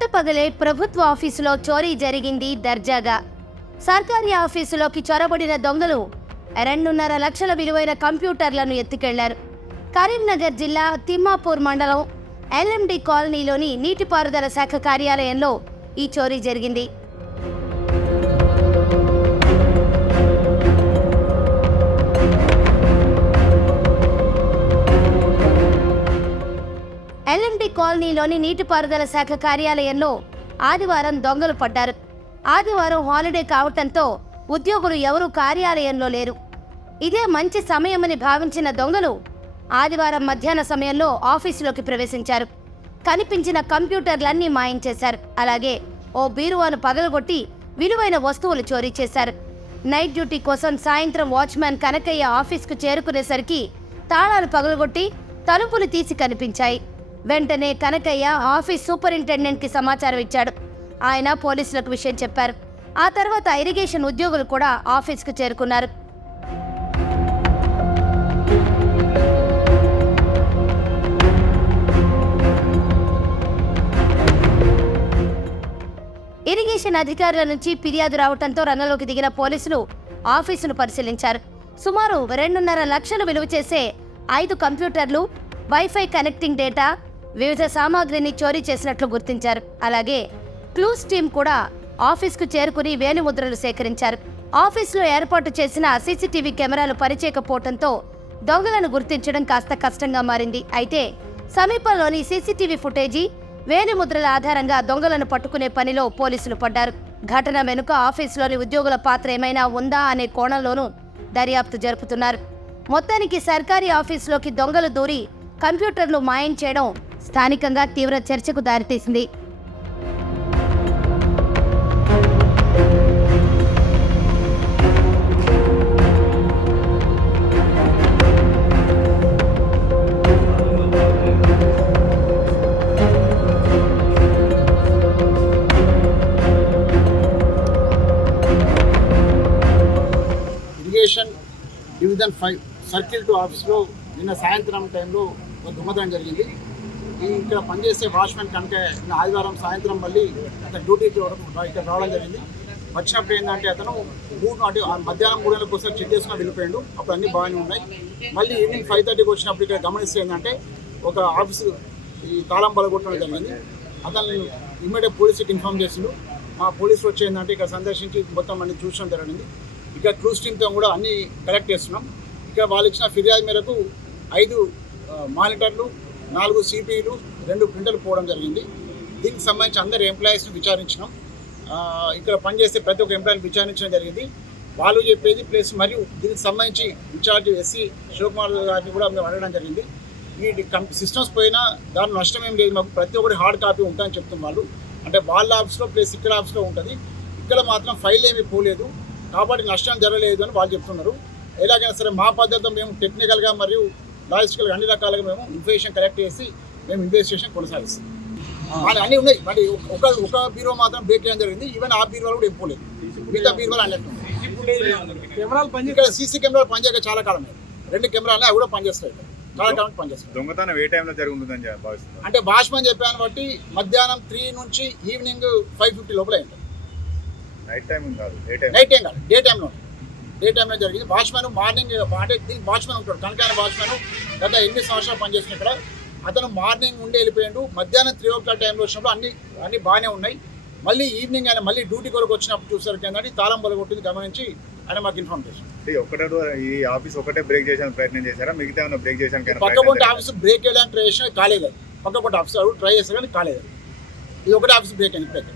పట్టపగలే ప్రభుత్వ ఆఫీసులో చోరీ జరిగింది దర్జాగా. సర్కారీ ఆఫీసులోకి చొరబడిన దొంగలు 2.5 లక్షల విలువైన కంప్యూటర్లను ఎత్తుకెళ్లారు. కరీంనగర్ జిల్లా తిమ్మాపూర్ మండలం LMD కాలనీలోని నీటిపారుదల శాఖ కార్యాలయంలో ఈ చోరీ జరిగింది. LMD కాలనీలోని నీటిపారుదల శాఖ కార్యాలయంలో ఆదివారం దొంగలు పడ్డారు. ఆదివారం హాలిడే కావటంతో ఉద్యోగులు ఎవరూ కార్యాలయంలో లేరు. ఇదే మంచి సమయమని భావించిన దొంగలు ఆదివారం మధ్యాహ్న సమయంలో ఆఫీసులోకి ప్రవేశించారు. కనిపించిన కంప్యూటర్లన్నీ మాయం చేశారు. అలాగే ఓ బీరువాను పగలగొట్టి విలువైన వస్తువులు చోరీ చేశారు. నైట్ డ్యూటీ కోసం సాయంత్రం వాచ్మ్యాన్ కనకయ్య ఆఫీస్కు చేరుకునేసరికి తాళాలు పగలగొట్టి తలుపులు తీసి కనిపించాయి. వెంటనే కనకయ్య ఆఫీస్ సూపరింటెండెంట్కి సమాచారం ఇచ్చాడు. ఆయన పోలీసులకు విషయం చెప్పారు. ఆ తర్వాత ఇరిగేషన్ ఉద్యోగులు కూడా ఆఫీస్కు చేరుకున్నారు. ఇరిగేషన్ అధికారుల నుంచి ఫిర్యాదు రావడంతో రంగంలోకి దిగిన పోలీసులు ఆఫీసును పరిశీలించారు. సుమారు 2.5 లక్షలు విలువ చేసే 5 కంప్యూటర్లు, వైఫై కనెక్టింగ్ డేటా, వివిధ సామాగ్రిని చోరీ చేసినట్లు గుర్తించారు. అలాగే క్లూస్ టీమ్ కూడా ఆఫీస్కు చేరుకుని వేలిముద్రలు సేకరించారు. ఆఫీసులో ఏర్పాటు చేసిన CCTV కెమెరాలు పనిచేయకపోవడంతో దొంగలను గుర్తించడం కాస్త కష్టంగా మారింది. అయితే సమీపంలోని CCTV ఫుటేజీ, వేలిముద్రల ఆధారంగా దొంగలను పట్టుకునే పనిలో పోలీసులు పడ్డారు. ఘటన వెనుక ఆఫీసులోని ఉద్యోగుల పాత్ర ఏమైనా ఉందా అనే కోణంలోనూ దర్యాప్తు జరుపుతున్నారు. మొత్తానికి సర్కారీ ఆఫీసులోకి దొంగలు దూరి కంప్యూటర్లు మాయం చేయడం స్థానికంగా తీవ్ర చర్చకు దారితీసింది. ఇరిగేషన్ డివిజన్ 5 సర్కిల్ 2 ఆఫీస్లో నిన్న సాయంత్రం టైంలో ఒక దొంగతనం జరిగింది. ఇక్కడ పనిచేసే వాచ్మెన్ కనుక ఆదివారం సాయంత్రం మళ్ళీ అతను డ్యూటీకి ఇక్కడ రావడం జరిగింది. వచ్చినప్పుడు ఏంటంటే అతను మధ్యాహ్నం 3 గంటలకు ఒకసారి చెక్ చేసుకుని వెళ్ళిపోయాడు. అప్పుడు అన్నీ బాగానే ఉన్నాయి. మళ్ళీ ఈవినింగ్ 5:30కి వచ్చినప్పుడు ఇక్కడ గమనిస్తే ఏంటంటే ఒక ఆఫీసు ఈ తాళం బలగొట్టడం జరిగింది. అతను ఇమ్మీడియట్ పోలీసుకి ఇన్ఫార్మ్ చేసిండు. మా పోలీసులు వచ్చి ఏంటంటే ఇక్కడ సందర్శించి మొత్తం అన్ని చూసడం జరిగింది. ఇక్కడ క్లూస్ టీమ్తో కూడా అన్నీ కలెక్ట్ చేస్తున్నాం. ఇక్కడ వాళ్ళు ఇచ్చిన ఫిర్యాదు మేరకు 5 మానిటర్లు, 4 CPUలు, 2 ప్రింటర్లు పోవడం జరిగింది. దీనికి సంబంధించి అందరు ఎంప్లాయీస్ని విచారించినాం. ఇక్కడ పనిచేస్తే ప్రతి ఒక్క ఎంప్లాయీని విచారించడం జరిగింది. వాళ్ళు చెప్పేది ప్లస్ మరియు దీనికి సంబంధించి ఇన్ఛార్జ్ SC శివకుమార్ గారిని కూడా మేము అడగడం జరిగింది. ఈ సిస్టమ్స్ పోయినా దాని నష్టం ఏం లేదు, మాకు ప్రతి ఒక్కటి హార్డ్ కాపీ ఉంటాయని చెప్తున్న వాళ్ళు. అంటే వాళ్ళ ఆఫీస్లో ప్లస్ ఇక్కడ ఆఫీస్లో ఉంటుంది. ఇక్కడ మాత్రం ఫైల్ ఏమీ పోలేదు కాబట్టి నష్టం జరగలేదు అని వాళ్ళు చెప్తున్నారు. ఎలాగైనా సరే మా పద్ధతిలో మేము టెక్నికల్గా మరియు లాజిస్టికల్గా అన్ని రకాలుగా మేము ఇన్ఫర్మేషన్ కలెక్ట్ చేసి మేము ఇన్వెస్టిగేషన్ కొనసాగిస్తాం. అన్నీ ఉన్నాయి. మరి ఒక బీరో మాత్రం బ్రేక్ చేయడం జరిగింది. ఈవెన్ ఆ బీరోలు కూడా ఎక్కువలేదు, మిగతా బీరోలు అన్నట్టు. ఇక్కడ CC కెమెరాలు పనిచేయక చాలా కాలం అయింది. 2 కెమెరాలు అవి కూడా పనిచేస్తాయి, చాలా కాలం పనిచేస్తాయి. దొంగతనం ఏ టైంలో జరుగుతుందని భావిస్తున్నారు? అంటే వాచ్మెన్ చెప్పాను బట్టి మధ్యాహ్నం 3 నుంచి ఈవినింగ్ 5:50 లోపల అయింది. నైట్ టైం కాదు, నైట్ టైం కాదు, డే టైంలో జరిగింది. వాచ్మెన్ మార్నింగ్ అంటే దీనికి వాచ్మెన్ ఉంటాడు, కనకాయ వాచ్మెన్ గత 8 సంవత్సరాలు పనిచేసిన ఇక్కడ. అతను మార్నింగ్ ఉండి వెళ్ళిపోయాడు. మధ్యాహ్నం 3 o'clock టైంలో వచ్చినప్పుడు అన్ని బాగానే ఉన్నాయి. మళ్ళీ ఈవినింగ్ ఆయన మళ్ళీ డ్యూటీ కొరకు వచ్చినప్పుడు చూసారు ఏంటంటే తాళం బలగొట్టింది గమనించి ఆయన మాకు ఇన్ఫార్మ్ చేశారు. ఈ ఆఫీస్ ఒకటే బ్రేక్ చేయడానికి ప్రయత్నం చేశారా? మిగతా ఏమైనా బ్రేక్ చేయడానికి? పక్కపొంటి ఆఫీస్ బ్రేక్ చేయడానికి ట్రై చేసినా కాలేదు. పక్కపొంటి ఆఫీస్ ట్రై చేశారు కానీ కాలేదు. ఇది ఒకటే ఆఫీస్ బ్రేక్ అయింది.